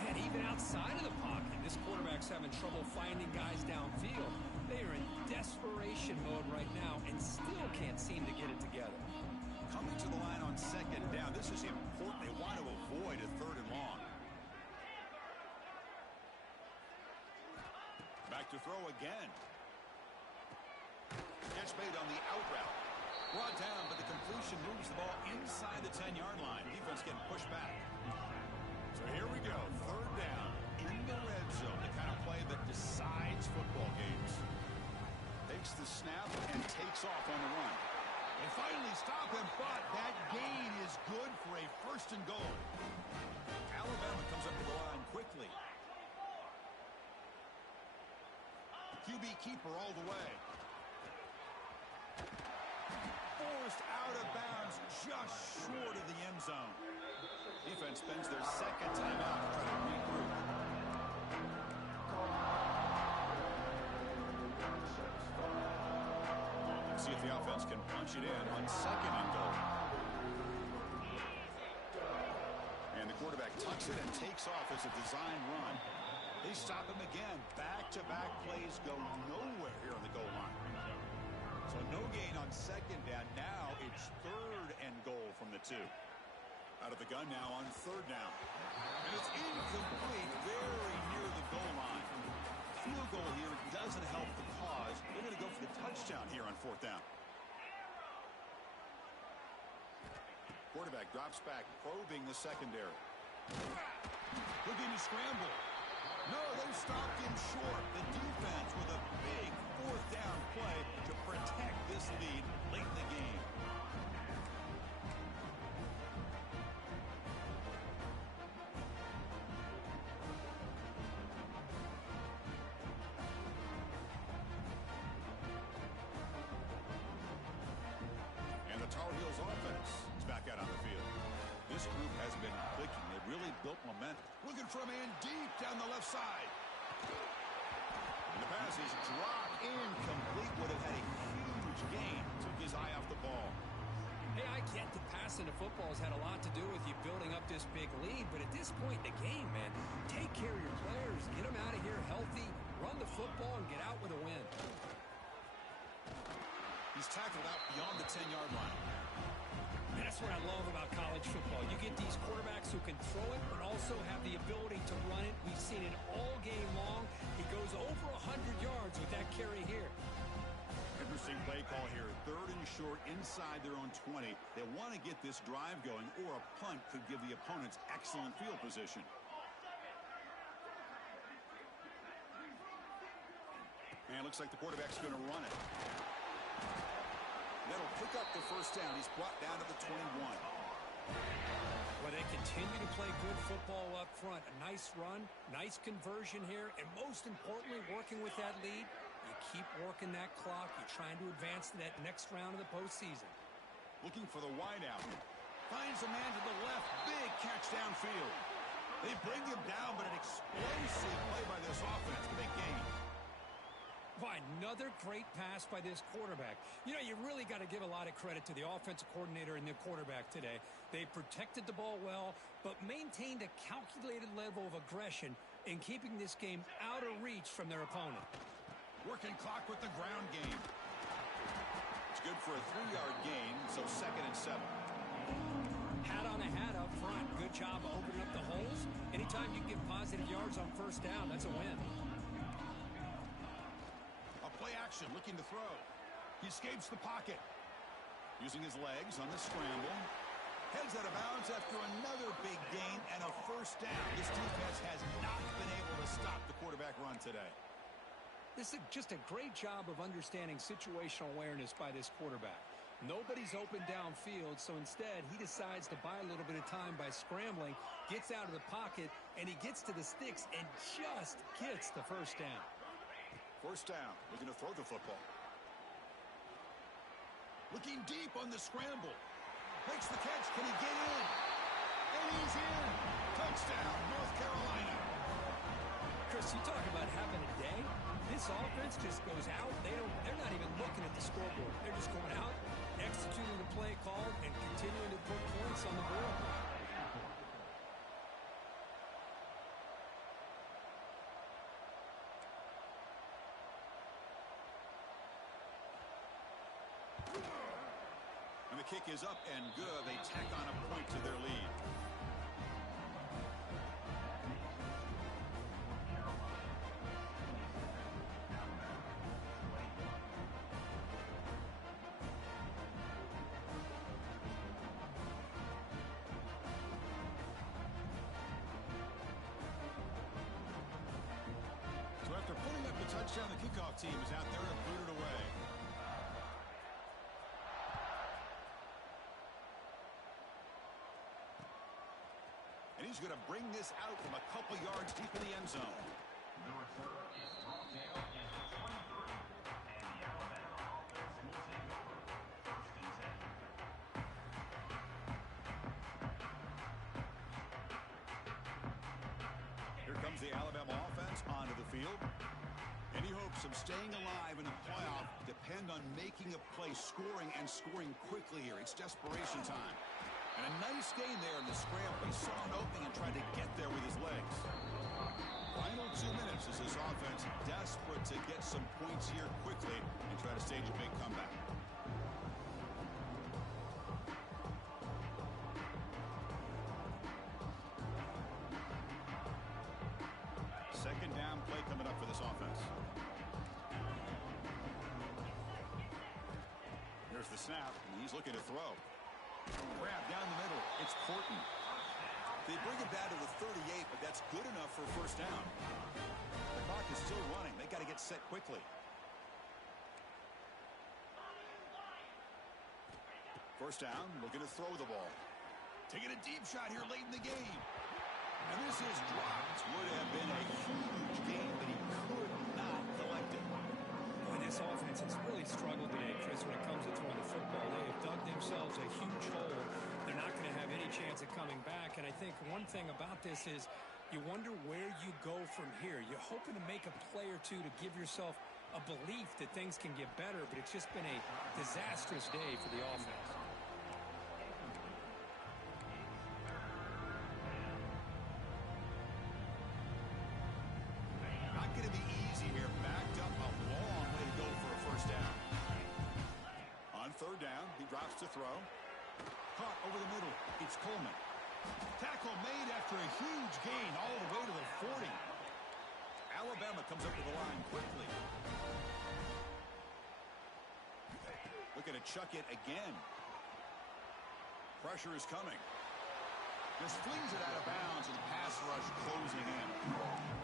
Man, even outside of the pocket, this quarterback's having trouble finding guys downfield. They are in desperation mode right now and still can't seem to get it together. Coming to the line on second down. This is important. They want to avoid a third and long. Back to throw again. Catch made on the out route. Brought down, but the completion moves the ball inside the 10-yard line. Defense getting pushed back. So here we go. Third down in the red zone. The kind of play that decides football games. Takes the snap and takes off on the run. They finally stop him, but that gain is good for a 1st and goal. Alabama comes up to the line quickly. QB keeper all the way. Forced out of bounds, just short of the end zone. Defense spends their second timeout to try to regroup. Let's see if the offense can punch it in on 2nd and goal. And the quarterback tucks it and takes off as a design run. They stop him again. Back-to-back plays go nowhere here on the goal line. So no gain on 2nd down. Now it's 3rd and goal from the 2. Out of the gun now on 3rd down. And it's incomplete, very near the goal line. Field goal here doesn't help the cause. They're going to go for the touchdown here on 4th down. Quarterback drops back, probing the secondary. Looking to scramble. No, they stopped him short. The defense with a big 4th down play to protect this lead late in the game. And the Tar Heels offense is back out on the field. This group has been clicking. They've really built momentum. Looking for a man deep down the left side. And the pass is dropped incomplete. Would have had a huge gain. Took his eye off the ball. Hey, I get the passing of football has had a lot to do with you building up this big lead, but at this point in the game, man, take care of your players. Get them out of here healthy, run the football, and get out with a win. He's tackled out beyond the 10-yard line. And that's what I love about college football. You get these quarterbacks who can throw it, but also have the ability to run it. We've seen it all game long. He goes over 100 yards with that carry here. Interesting play call here. 3rd and short inside their own 20. They want to get this drive going, or a punt could give the opponents excellent field position. And it looks like the quarterback's going to run it. That'll pick up the first down. He's brought down to the 21. Well, they continue to play good football up front. A nice run, nice conversion here, and most importantly, working with that lead, you keep working that clock. You're trying to advance to that next round of the postseason. Looking for the wideout. Finds a man to the left. Big catch downfield. They bring him down, but an explosive play by this offense. Big gain. By another great pass by this quarterback. You know, you really got to give a lot of credit to the offensive coordinator and the quarterback today. They protected the ball well, but maintained a calculated level of aggression in keeping this game out of reach from their opponent. Working clock with the ground game. It's good for a 3-yard gain, so 2nd and 7. Hat on a hat up front. Good job opening up the holes. Anytime you can get positive yards on first down, that's a win. Play action, looking to throw. He escapes the pocket. Using his legs on the scramble. Heads out of bounds after another big gain and a first down. This defense has not been able to stop the quarterback run today. This is just a great job of understanding situational awareness by this quarterback. Nobody's open downfield, so instead he decides to buy a little bit of time by scrambling, gets out of the pocket, and he gets to the sticks and just gets the first down. First down, looking to throw the football. Looking deep on the scramble. Makes the catch. Can he get in? And he's in. Touchdown, North Carolina. Chris, you talk about having a day. This offense just goes out. They're not even looking at the scoreboard. They're just going out, executing the play called, and continuing to put points on the board. And the kick is up and good. They tack on a point to their lead. So after putting up the touchdown, the kickoff team is out there to boot it away. And he's going to bring this out from a couple yards deep in the end zone. The return is brought down at the 23, and the Alabama offense will take over 1st and 10. Here comes the Alabama offense onto the field. Any hopes of staying alive in the playoff depend on making a play, scoring, and scoring quickly here. It's desperation time. And a nice gain there in the scramble. He saw an opening and tried to get there with his legs. Final 2 minutes as this offense desperate to get some points here quickly and try to stage a big comeback. Second down play coming up for this offense. There's the snap, and he's looking to throw. Grab down the middle. It's Corton. They bring it down to the 38, but that's good enough for a first down. The clock is still running. They got to get set quickly. First down, looking to throw the ball. Taking a deep shot here late in the game. And this is dropped. Would have been a huge game, but he could not collect it. Boy, this offense has really struggled today, Chris, when it comes to throwing the football. They have dug themselves a huge hole. They're not going to have any chance of coming back. And I think one thing about this is you wonder where you go from here. You're hoping to make a play or two to give yourself a belief that things can get better, but it's just been a disastrous day for the offense. Not going to be easy here. Backed up a long way to go for a first down. On third down, he drops to throw. Caught over the middle. It's Coleman. Tackle made after a huge gain all the way to the 40. Alabama comes up to the line quickly. Looking to chuck it again. Pressure is coming. Just flings it out of bounds and pass rush closing in.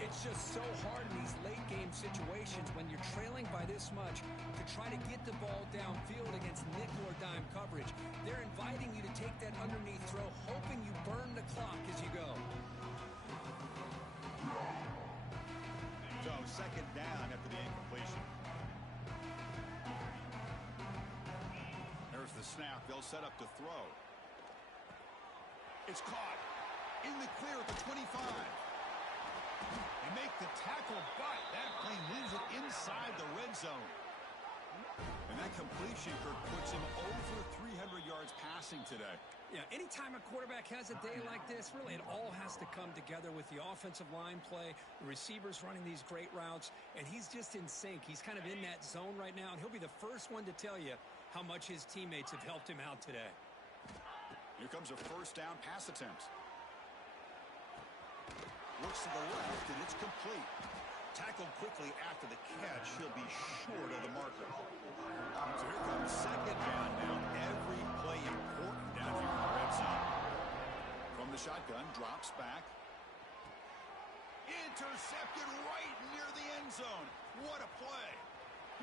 It's just so hard in these late-game situations when you're trailing by this much to try to get the ball downfield against nickel or dime coverage. They're inviting you to take that underneath throw, hoping you burn the clock as you go. So second down after the incompletion. There's the snap, they'll set up to throw. It's caught. In the clear at the 25. They make the tackle, but that play moves it inside the red zone. And that completion, Kirk, puts him over 300 yards passing today. Yeah, anytime a quarterback has a day like this, really it all has to come together with the offensive line play, the receivers running these great routes, and he's just in sync. He's kind of in that zone right now, and he'll be the first one to tell you how much his teammates have helped him out today. Here comes a first down pass attempt. Looks to the left, and it's complete. Tackled quickly after the catch. He'll be short of the marker. So here comes second down now. Every play important down here in the red zone. From the shotgun, drops back. Intercepted right near the end zone. What a play.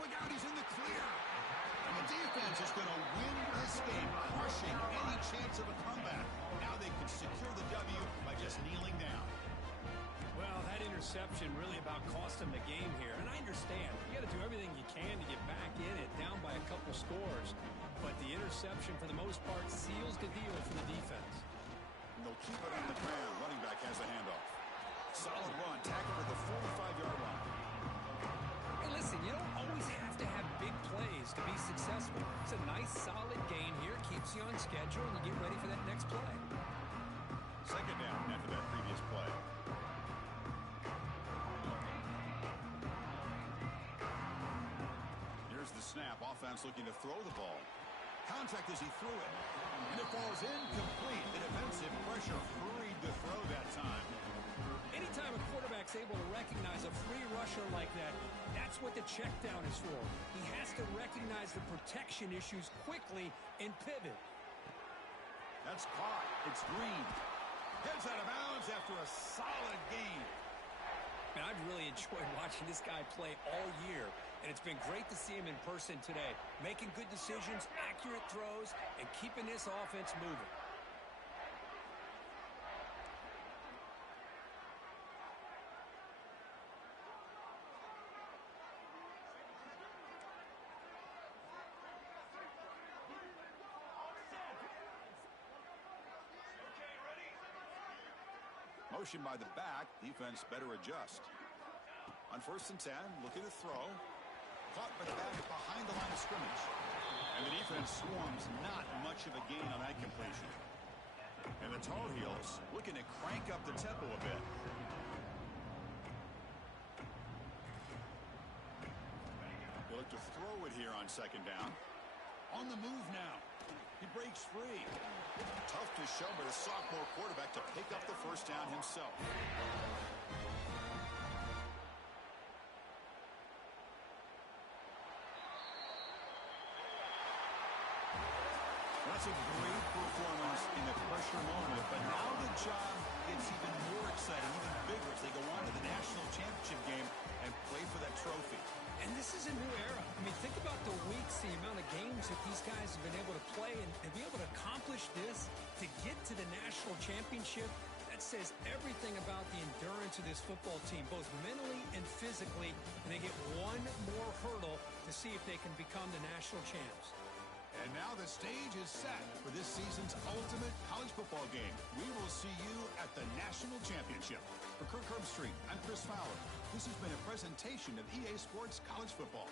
Look out, he's in the clear. And the defense is going to win this game, crushing any chance of a comeback. Now they can secure the W by just kneeling down. Well, that interception really about cost him the game here. And I understand. You got to do everything you can to get back in it, down by a couple scores. But the interception, for the most part, seals the deal for the defense. And they'll keep it on the ground. Running back has the handoff. Solid run. Tackled at the 45-yard line. Hey, listen, you don't always have to have big plays to be successful. It's a nice, solid gain here. Keeps you on schedule, and you get ready for that next play. Second down after that previous play. Here's the snap. Offense looking to throw the ball. Contact as he threw it. And it falls incomplete. The defensive pressure hurried to throw that time. Anytime a quarterback's able to recognize a free rusher like that, that's what the check down is for. He has to recognize the protection issues quickly and pivot. That's caught. It's Green. Heads out of bounds after a solid gain. And I've really enjoyed watching this guy play all year, and it's been great to see him in person today, making good decisions, accurate throws, and keeping this offense moving. Motion by the back. Defense better adjust. On 1st and 10, looking to throw. Caught by the back behind the line of scrimmage. And the defense swarms. Not much of a gain on that completion. And the Tar Heels looking to crank up the tempo a bit. They look to throw it here on second down. On the move now. He breaks free. Tough to show by the sophomore quarterback to pick up the first down himself. That's a great performance in the pressure moment, but now the job gets even more exciting, even bigger as they go on to the national championship game and play for that trophy. And this is a new era. I mean, think about the weeks, the amount of games that these guys have been able to play, and to be able to accomplish this, to get to the national championship, that says everything about the endurance of this football team, both mentally and physically, and they get one more hurdle to see if they can become the national champs. And now the stage is set for this season's ultimate college football game. We will see you at the national championship. For Kirk Herbstreit, I'm Chris Fowler. This has been a presentation of EA Sports College Football.